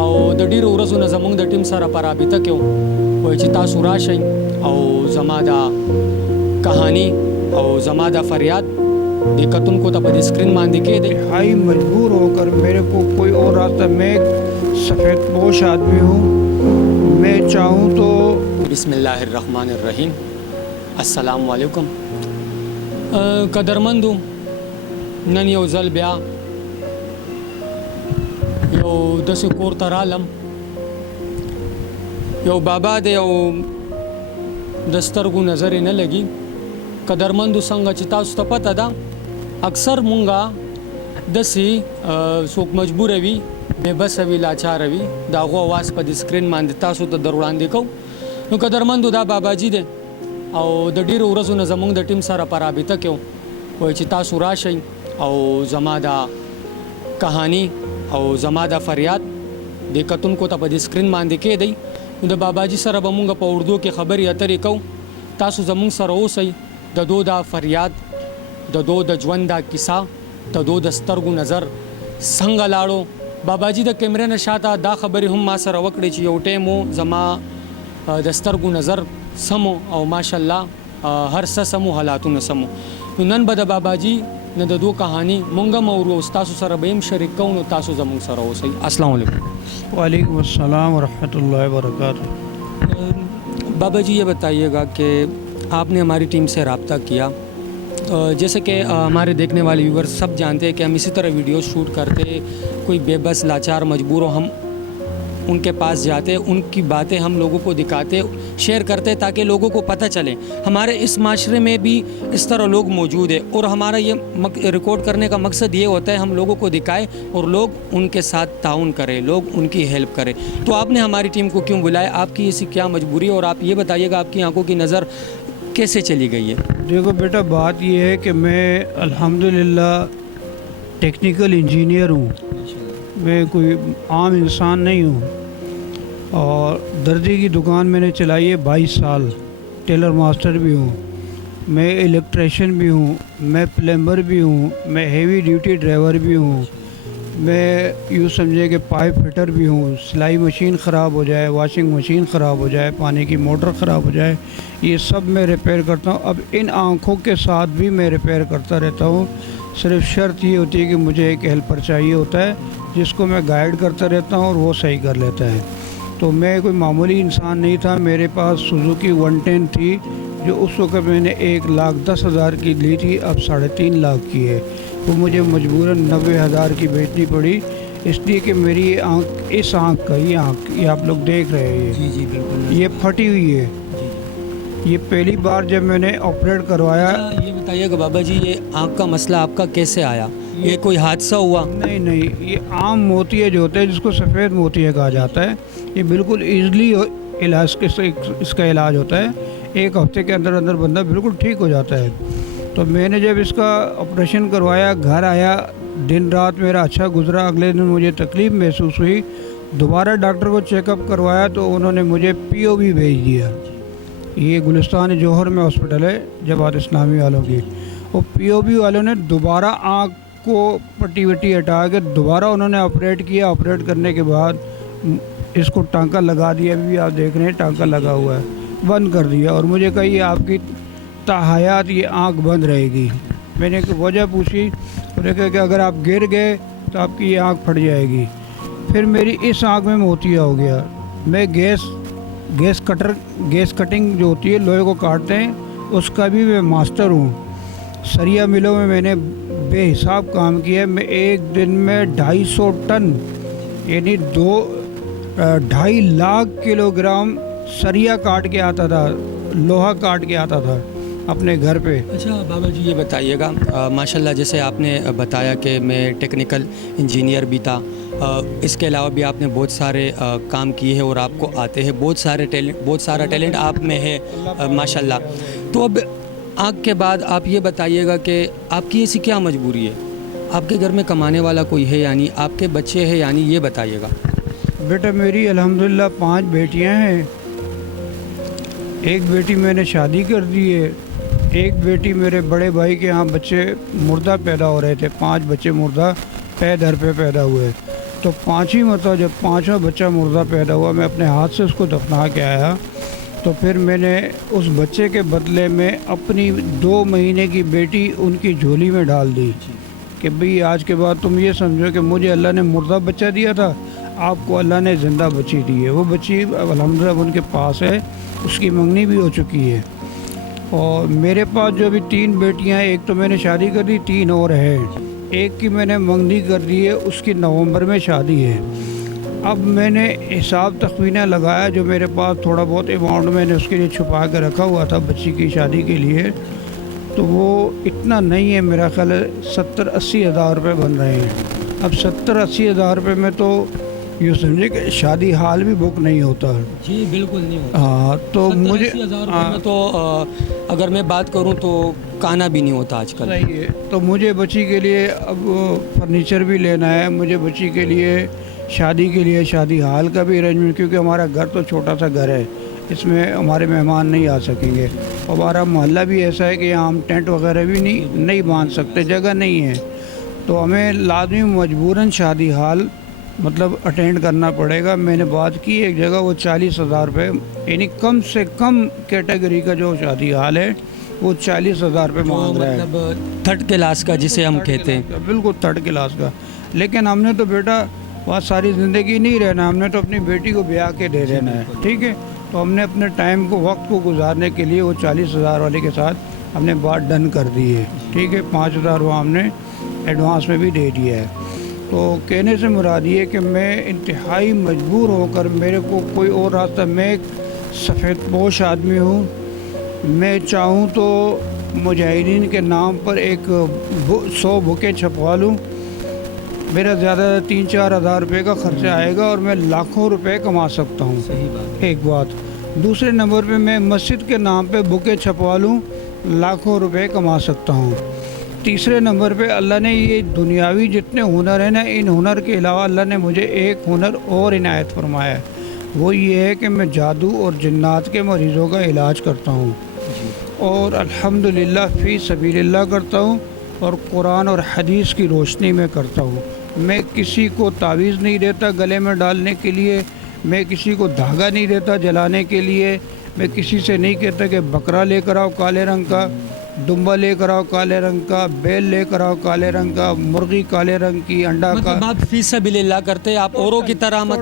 او د ډیرو ورځو نه زموږ د ټیم سره پر رابطه کې وای چې تاسو راشئ او زما دا کہانی او زما دا فریاد د کتونکو ته په سکرین باندې کې دی. ہائی مجبور ہو کر میرے کو کوئی اور راستہ، میں ایک سفید پوش آدمی ہوں، میں چاہوں تو بسم اللہ الرحمن الرحیم. السلام علیکم. قدرمندو نن یو ځل بیا یو داسې کور ته رالم، یو بابا دی او د سترګو نظر یې نه لګي. قدرمندو څنګه چې تاسو ته پته ده اکثر مونږه داسې څوک مجبوره وي، بېبسه وي، لاچاره وي، د هغو اواز په د سکرین باندې تاسو ته در وړاندې کوو. نو قدرمندو دا باباجي دی او د ډېرو ورځو نه زموږ د ټیم سره په رابطه کې و، وایي چې تاسو راشئ او زما دا کہانی او زما دا فریاد د کتونکو ته په د سکرین باندې کې دی. نو د باباجي سره به مونږ په اردو کې خبرې اترې کوو. تاسو زموږ سره اوسئ، د دو دا فریاد، د دو د ژوند دا کیسه، د دو د سترګو نظر څنګه لاړو. باباجي د کیمرې نه شاته دا خبرې هم ما سره وکړې چې یو ټیم و زما د سترګو نظر سمو او ماشاءالله هر څه سمو، حالاتونه سمو. نو نن به د باباجي نه د دو کہانی مونږ هم اورو، تاسو سره به هم شریک کوو. نو تاسو زموږ سره اوسئ. السلام علیکم. وعلیکم السلام ورحمۃ اللہ وبرکاتہ. بابا جی یہ بتائیے گا کہ آپ نے ہماری ٹیم سے رابطہ کیا، جیسے کہ ہمارے دیکھنے والے ویور سب جانتے ہیں کہ ہم اسی طرح ویڈیوز شوٹ کرتے، کوئی بے بس لاچار مجبور ہو ہم ان کے پاس جاتے، ان کی باتیں ہم لوگوں کو دکھاتے، شیئر کرتے تاکہ لوگوں کو پتہ چلے ہمارے اس معاشرے میں بھی اس طرح لوگ موجود ہیں. اور ہمارا یہ ریکارڈ کرنے کا مقصد یہ ہوتا ہے ہم لوگوں کو دکھائے اور لوگ ان کے ساتھ تعاون کریں، لوگ ان کی ہیلپ کریں. تو آپ نے ہماری ٹیم کو کیوں بلایا؟ آپ کی ایسی کیا مجبوری ہے؟ اور آپ یہ بتائیے گا آپ کی آنکھوں کی نظر کیسے چلی گئی ہے؟ دیکھو بیٹا، بات یہ ہے کہ میں الحمدللہ ٹیکنیکل انجینئر ہوں، میں کوئی عام انسان نہیں ہوں. اور درزی کی دکان میں نے چلائی ہے 22 سال، ٹیلر ماسٹر بھی ہوں، میں الیکٹریشین بھی ہوں، میں پلمبر بھی ہوں، میں ہیوی ڈیوٹی ڈرائیور بھی ہوں، میں یوں سمجھے کہ پائپ فٹر بھی ہوں. سلائی مشین خراب ہو جائے، واشنگ مشین خراب ہو جائے، پانی کی موٹر خراب ہو جائے، یہ سب میں ریپیئر کرتا ہوں. اب ان آنکھوں کے ساتھ بھی میں ریپیئر کرتا رہتا ہوں. صرف شرط یہ ہوتی ہے کہ مجھے ایک ہیلپر چاہیے ہوتا ہے جس کو میں گائیڈ کرتا رہتا ہوں اور وہ صحیح کر لیتا ہے. تو میں کوئی معمولی انسان نہیں تھا. میرے پاس سوزوکی 110 تھی جو اس وقت میں نے 1,10,000 کی لی تھی، اب 3.5 لاکھ کی ہے. وہ مجھے مجبوراً 90,000 کی بیچنی پڑی، اس لیے کہ میری یہ آنکھ، اس آنکھ کا، یہ آنکھ یہ آپ لوگ دیکھ رہے ہیں، جی جی بالکل یہ پھٹی ہوئی ہے. یہ پہلی بار جب میں نے آپریٹ کروایا. یہ بتائیے گا بابا جی یہ آنکھ کا مسئلہ آپ کا کیسے آیا؟ یہ کوئی حادثہ ہوا؟ نہیں، یہ عام موتیہ جو ہوتا ہے جس کو سفید موتیہ کہا جاتا ہے، یہ بالکل ایزلی علاج اس کا علاج ہوتا ہے. 1 ہفتے کے اندر اندر بندہ بالکل ٹھیک ہو جاتا ہے. تو میں نے جب اس کا آپریشن کروایا، گھر آیا، دن رات میرا اچھا گزرا. اگلے دن مجھے تکلیف محسوس ہوئی، دوبارہ ڈاکٹر کو چیک اپ کروایا تو انہوں نے مجھے POV بھیج دیا. یہ گلستان جوہر میں ہاسپٹل ہے جماعت اسلامی والوں کی. وہ POV والوں نے دوبارہ آنکھ کو پٹی وٹی ہٹا کے دوبارہ انہوں نے آپریٹ کیا. آپریٹ کرنے کے بعد اس کو ٹانکا لگا دیا، ابھی آپ دیکھ رہے ہیں ٹانکا لگا ہوا ہے، بند کر دیا. اور مجھے کہا یہ آپ کی تاحیات یہ آنکھ بند رہے گی. میں نے وجہ پوچھی، انہوں نے کہا کہ اگر آپ گر گئے تو آپ کی یہ آنکھ پھٹ جائے گی. پھر میری اس آنکھ میں موتیہ ہو گیا. میں گیس کٹنگ جو ہوتی ہے، لوہے کو کاٹتے ہیں، اس کا بھی میں ماسٹر ہوں. سریا ملوں میں نے بے حساب کام کیا. میں ایک دن میں 250 ٹن یعنی 2.5 لاکھ کلو گرام سریا کاٹ کے آتا تھا، لوہا کاٹ کے آتا تھا اپنے گھر پہ. اچھا بابا جی یہ بتائیے گا، ماشاءاللہ جیسے آپ نے بتایا کہ میں ٹیکنیکل انجینئر بھی تھا اس کے علاوہ بھی آپ نے بہت سارے کام کیے ہیں اور آپ کو آتے ہیں، بہت سارا ٹیلنٹ آپ میں ہے ماشاءاللہ. تو اب آنکھ کے بعد آپ یہ بتائیے گا کہ آپ کی ایسی کیا مجبوری ہے؟ آپ کے گھر میں کمانے والا کوئی ہے یعنی آپ کے بچے ہیں یعنی یہ بتائیے گا. بیٹا میری الحمدللہ 5 بیٹیاں ہیں. ایک بیٹی میں نے شادی کر دی ہے. ایک بیٹی میرے بڑے بھائی کے ہاں بچے مردہ پیدا ہو رہے تھے، 5 بچے مردہ پے در پہ پیدا ہوئے. تو 5ہی مرتبہ جب 5واں بچہ مردہ پیدا ہوا میں اپنے ہاتھ سے اس کو دفنا کے آیا. تو پھر میں نے اس بچے کے بدلے میں اپنی 2 مہینے کی بیٹی ان کی جھولی میں ڈال دی کہ بھئی آج کے بعد تم یہ سمجھو کہ مجھے اللہ نے مردہ بچہ دیا تھا، آپ کو اللہ نے زندہ بچی دی ہے. وہ بچی الحمدللہ ان کے پاس ہے، اس کی منگنی بھی ہو چکی ہے. اور میرے پاس جو ابھی 3 بیٹیاں ہیں، ایک تو میں نے شادی کر دی، 3 اور ہیں. ایک کی میں نے منگنی کر دی ہے، اس کی نومبر میں شادی ہے. اب میں نے حساب تخمینہ لگایا، جو میرے پاس تھوڑا بہت اماؤنٹ میں نے اس کے لیے چھپا کے رکھا ہوا تھا بچی کی شادی کے لیے، تو وہ اتنا نہیں ہے. میرا خیال ہے 70-80 ہزار روپے بن رہے ہیں. اب 70-80 ہزار روپے میں تو یوں سمجھے کہ شادی حال بھی بک نہیں ہوتا. جی بالکل نہیں ہوتا. ہاں تو مجھے 70,000 روپے میں تو اگر میں بات کروں تو کھانا بھی نہیں ہوتا آج کل. صحیح ہے. تو مجھے بچی کے لیے اب فرنیچر بھی لینا ہے، مجھے بچی کے لیے شادی کے لیے شادی حال کا بھی ارینجمنٹ، کیونکہ ہمارا گھر تو چھوٹا سا گھر ہے، اس میں ہمارے مہمان نہیں آ سکیں گے. ہمارا محلہ بھی ایسا ہے کہ یہاں ہم ٹینٹ وغیرہ بھی نہیں باندھ سکتے، جگہ نہیں ہے. تو ہمیں لازمی مجبوراً شادی حال مطلب اٹینڈ کرنا پڑے گا. میں نے بات کی ایک جگہ، وہ 40,000 روپے یعنی کم سے کم کیٹیگری کا جو شادی حال ہے وہ 40,000 روپے مانگ رہا ہے. مطلب تھرڈ کلاس کا جسے ہم کہتے ہیں. بالکل 3rd کلاس کا. لیکن ہم نے تو بیٹا وہاں ساری زندگی نہیں رہنا، ہم نے تو اپنی بیٹی کو بیاہ کے دے دینا ہے. ٹھیک ہے. تو ہم نے اپنے ٹائم کو، وقت کو گزارنے کے لیے وہ 40,000 والے کے ساتھ ہم نے بات ڈن کر دی ہے. ٹھیک ہے. 5,000 وہ ہم نے ایڈوانس میں بھی دے دیا ہے. تو کہنے سے مراد یہ کہ میں انتہائی مجبور ہو کر، میرے کو کوئی اور راستہ، میں ایک سفید پوش آدمی ہوں. میں چاہوں تو مجاہدین کے نام پر 100 بکیں چھپوا لوں، میرا زیادہ 3-4 ہزار روپے کا خرچہ آئے گا اور میں لاکھوں روپے کما سکتا ہوں. صحیح بات. ایک بات. دوسرے نمبر پہ میں مسجد کے نام پہ بکیں چھپوا لوں، لاکھوں روپے کما سکتا ہوں. تیسرے نمبر پہ اللہ نے یہ دنیاوی جتنے ہنر ہیں نا، ان ہنر کے علاوہ اللہ نے مجھے ایک ہنر اور عنایت فرمایا ہے. وہ یہ ہے کہ میں جادو اور جنات کے مریضوں کا علاج کرتا ہوں، اور الحمدللہ فی سبیل اللہ کرتا ہوں، اور قرآن اور حدیث کی روشنی میں کرتا ہوں. میں کسی کو تعویذ نہیں دیتا گلے میں ڈالنے کے لیے، میں کسی کو دھاگا نہیں دیتا جلانے کے لیے، میں کسی سے نہیں کہتا کہ بکرا لے کر آؤ کالے رنگ کا، دمبا لے کر آؤ کالے رنگ کا، بیل لے کر آؤ کالے رنگ کا، مرغی کالے رنگ کی، انڈا کا. مطلب آپ فی سبیل اللہ کرتے، آپ اوروں کی طرح مت